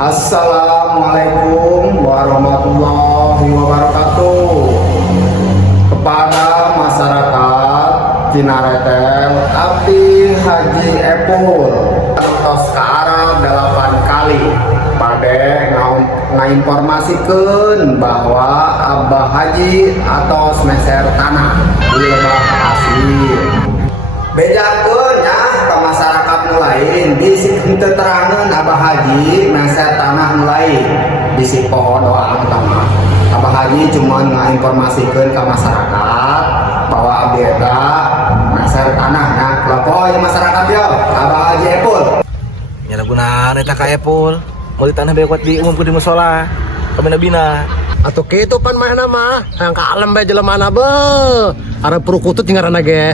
Assalamualaikum warahmatullahi wabarakatuh. Kepada masyarakat Cinaretel, abdi Haji Epul terus ke Arab 8 kali pada ngainformasikeun bahwa Abah Haji atau meser tanah di lebah hasil. Bedakeun ya ke masyarakat lain bisi keterangan Abah Haji meser tanah lain bisi pohon doang utama. Abah Haji cuma ngainformasikeun ke masyarakat bahwa abdi eta meser tanahnya kelompok ya masyarakat yo Abah Haji Epul. Nyalahgunaan eta ka Epul. Mau di tanah bewat di umum di musola. Kabina-bina. Atuh kitu pan mahna mah, yang kalem bae jelemana be. Arep perukutut ngaranna ge.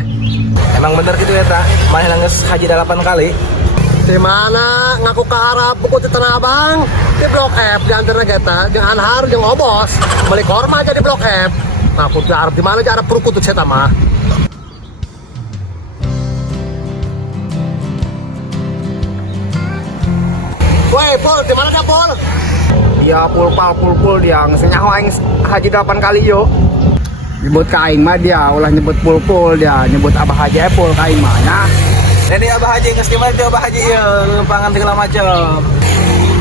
Emang bener gitu ya tak? Mana nangis haji 8 kali? Di mana ngaku ke Arab buku di Tanah Abang di Blok F di antara kita jeung Anhar jeung Obos balik korma aja di Blok F. Ngaku di Arab di mana aja Arab perukutut saya mah. Woi Pul, di mana dia Pul? Ya pul dia nyaho aing haji 8 kali yo. Nyebut ka aing mah dia ulah nyebut pul dia nyebut Abah Haji Epul ka aing mah nya. Jadi Abah Haji geus di mana Abah Haji ieu lempangan segala macam.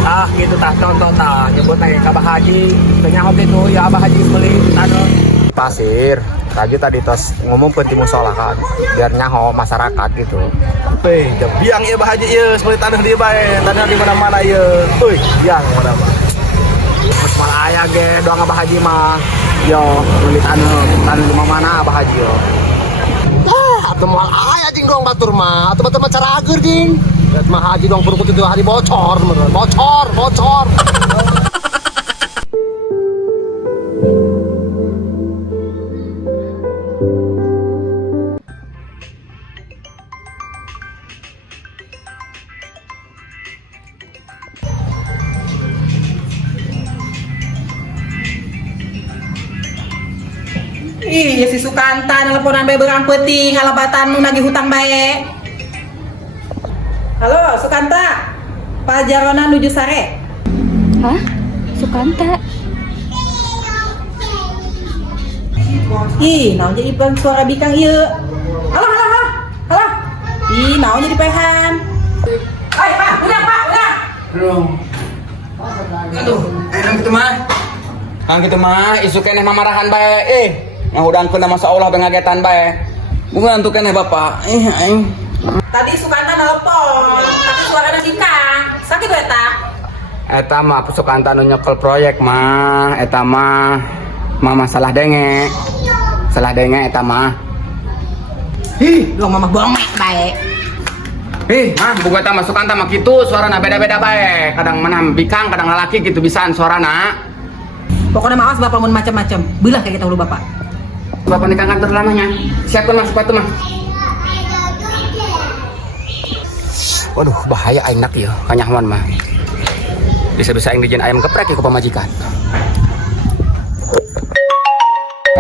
Ah gitu tah contoh tah nyebut aing Abah Haji teu nyaho kitu ya Abah Haji beli tanah Pasir. Tadi tos ngomong di musola kan biar nyaho masyarakat gitu. Teh biang ieu Abah Haji ieu beli tanah di bae tanah di mana-mana ieu. Euy biang mana-mana. Terus malah aya ge doang Abah Haji mah yo beli tanah di mana Abah Haji yo. Atuh moal aya jeung doang batur mah, atuh batur mah cara ager jeung. Lihat mah haji doang perukutut itu hari bocor, bocor. Iya si Sukanta nelponan bae beurang peuting ngalabatan nu nagih hutang bae. Halo Sukanta. Pak Jarona nuju sare. Hah? Sukanta? Ih, naon jadi bang suara bikang ieu. Halo. Ih, naon jadi pehan. Pak, udah. Aduh, gitu mah isu keneh mamarahan bae ngahudangkeun masa Allah bengagetan bae. Bungan tuh keneh Bapak. Aing. Tadi Sukanta nelpon, tapi suarana bikang. Sakit we eta? Eta mah Sukanta nu nyekel proyek mah, eta mah masalah denge. Salah denge eta mah. Dong mama bongek bae. Mah boga eta mah Sukanta mah kitu suarana beda-beda bae. Kadang menang bikang, kadang lalaki gitu bisaan suarana. Pokoknya maaf bapak mun macam-macam. Belah kayak kita dulu bapak. Bapak nikah kantor lamanya. Siapkan mas sepatu mah. Waduh, bahaya aing nak ya, kanyaman mah. Bisa-bisa aing dijieun ayam geprek ya ke pamajikan.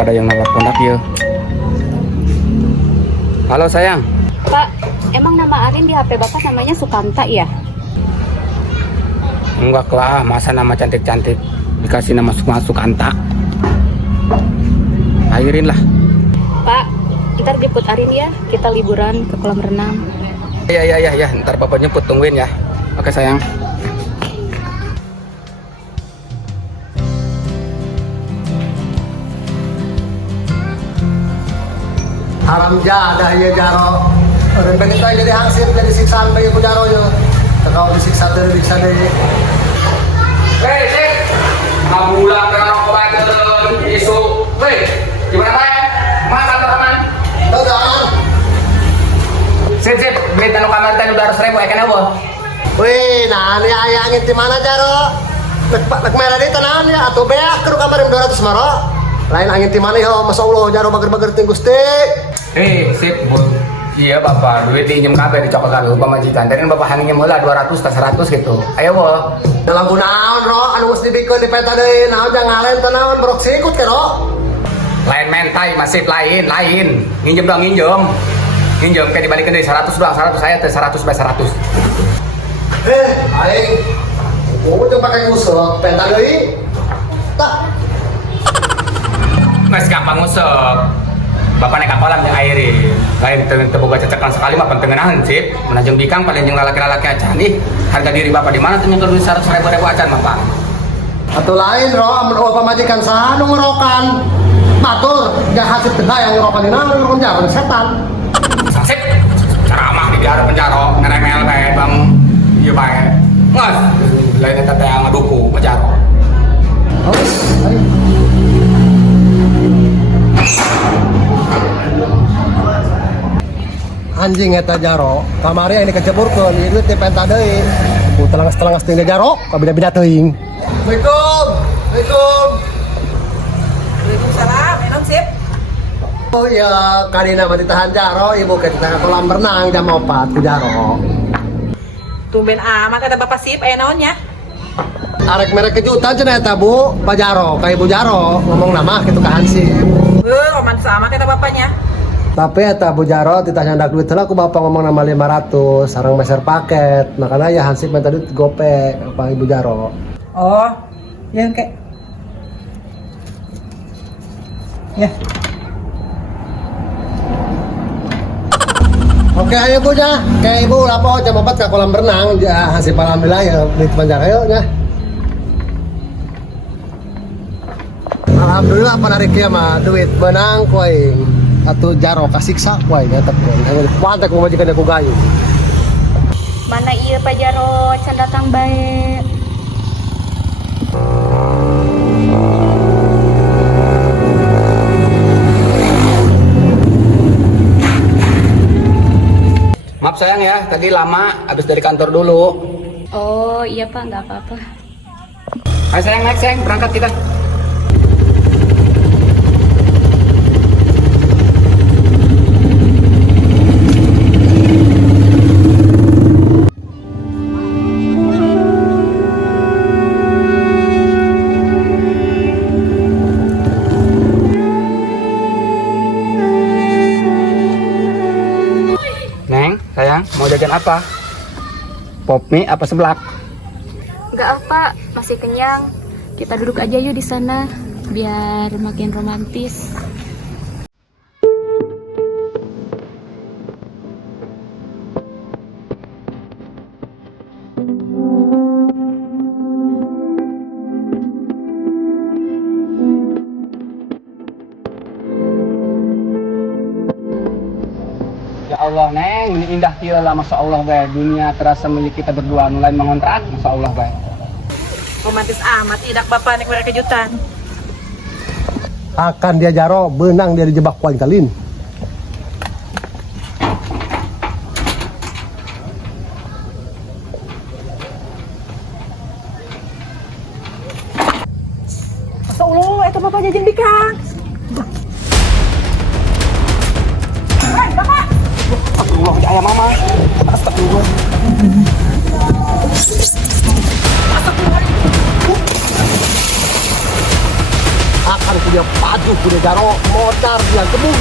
Ada yang nelpon nak ya. Halo sayang. Pak, emang nama Arin di HP Bapak namanya Sukanta ya? Enggak lah, masa nama cantik-cantik dikasih nama Sukanta. Airin lah. Pak, ntar jemput Arin ya, kita liburan ke kolam renang. Iya, ntar papa jemput, tungguin ya. Oke sayang. Haram jadah ya Jaro. Orang pengen tahu jadi hangsir jadi siksaan bayi ku Jaro yo. Tekau disiksa deui. Hei, ngabulang ke orang kobateun isu. Hei, gimana Pak? Mas atau aman? Udah. Sip, duit anu kamar teh 200.000 aya kana eueuh. Wih, nah ini aya angin di mana Jaro? Nek merah deui tanahan ya atuh beak keur kamar 200 maro. Lain angin di mana yo, masyaallah Jaro bager-bager ting Gusti. Sip, Bu. Iya Bapak, duit diinjem kabeh dicokokan ke pamajikan. Tadi Bapak hanginjem heula 200 ke 100 gitu. Ayo, Bu. Dalam gunaon ro anu geus dibikeun di peta deui naon jangalen teh naon brok sikut ke ro. Lain mentai masih lain. Nginjem doang nginjem. Nginjem kayak dibalikeun deui 100 doang 100 saya teh 100 bae 100. Aing Oh, jangan pakai ngusuk, pentas deui. Tak. Mas gampang ngusuk. Bapak naik kolam yang airi. Lain terbuka cecekan sekali mah pentengenahan sip. Menajeng bikang paling yang lalaki-lalaki acan. Ih, harga diri bapak di mana tuh nyekel duit 100.000 acan bapak? Atau lain roh, amun pamajikan saha nu ngerokan. Matur, gak hasil teh yang ngerokan dina ngerokan jalan setan. Sip. Ceramah di biara penjara, ngeremel bae bang. Iya bae. Ngas. Lain eta teh ngaduku penjara. Oh, ayo. Anjing eta jaro, kamari ini keceburkeun, ieu duit teh penta deui. Telangas-telangas teh jaro, ka bida-bida teuing. Assalamualaikum. Waalaikumsalam. Waalaikumsalam, enon sip. Oh iya, kadina mah ditahan jaro, ibu kita kolam renang jam 4 ku jaro. Tumben amat ada Bapak sip, enonnya. Arek merek kejutan cenah eta Bu, Pak Jaro, ka Ibu Jaro, ngomong nama kitu ka Hansip. Romantis amat kata bapaknya. Tapi eta Bu Jaro ditanya ndak duit heula ku bapak ngomong nama 500 sareng meser paket. Makanya ya Hansip minta duit gope apa Ibu Jaro. Oh, ya kek. Ya. Oke ayo Bu nya, kayak Ibu lapo jam 4 ke kolam renang, ya Hansip alhamdulillah ya di Banjar ayo nya. Alhamdulillah penarik ya mah duit benang koin atau Jaro kasiksa koin ya tepun. Kuantek ku majikan aku gayu. Mana iya Pak Jaro can datang bae. Maaf sayang ya, tadi lama habis dari kantor dulu. Oh iya Pak, nggak apa-apa. Ayo sayang naik sayang, berangkat kita. Neng, sayang, mau jajan apa? Pop mie apa seblak? Nggak apa, masih kenyang. Kita duduk aja yuk di sana, biar makin romantis. Ya Allah, Neng, ini indah kieu lah, Masya Allah, bae. Dunia terasa milik kita berdua, mulai mengontrak, Masya Allah, bae. Romantis amat tidak Bapak nek mereka kejutan. Akan dia Jaro benang dia dijebak poin talin. Masa Allah, itu Bapak jajan bikang. Hei, Bapak. Astagfirullah, ya mama. Astagfirullah. Akan punya padu punya Jaro modar dia gebuk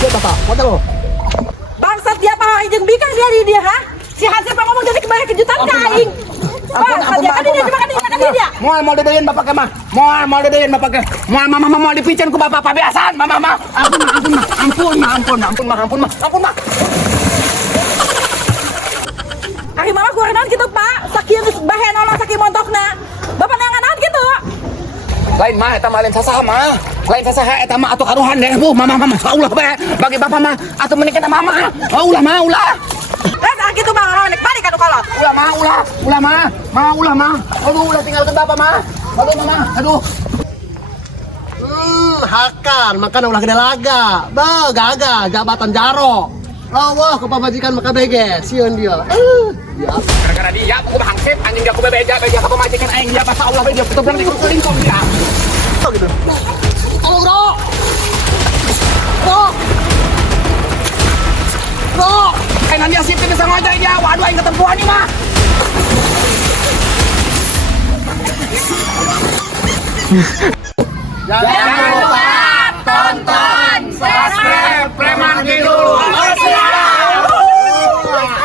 dia bapak modal. Bangsat dia Pak jeung bikang dia ha? Si Hansip ngomong jadi kembali kejutan ka aing. Bangsat dia kan dia makan dia. Mau dedein bapak ke mah. Mau dedein bapak ke. Mau dipicen ku bapak pabeasan. Mama. Ampun mah. Ari mama keluar naon gitu Pak. Sakieu geus bahe nolong sakieu montokna. Bapak nangan gitu. Lain mah eta mah lain sasaha mah. Lain sasaha eta mah atuh karuhan deh Bu. Mama masyaallah bae. Bagi bapak mah atuh meuni kita mama. Ulah. Terus gitu mah orang nek balik anu kolot. Ulah mah. Aduh, ulah tinggalkan bapak mah. Aduh mama, aduh. Hakan makan ulah gede laga. Ba gaga jabatan Jaro. Allah ke pamajikan maka bege sieun dia. Ya. Gara-gara dia aku Hansip, anjing dia aku bebeja ke pemajikan aing dia masyaallah bae dia betul-betul dikuling dia. Gitu. Tolong bro. Nanti asip bisa ngojek dia. Waduh aing ketempuan nih mah. Jangan lupa tonton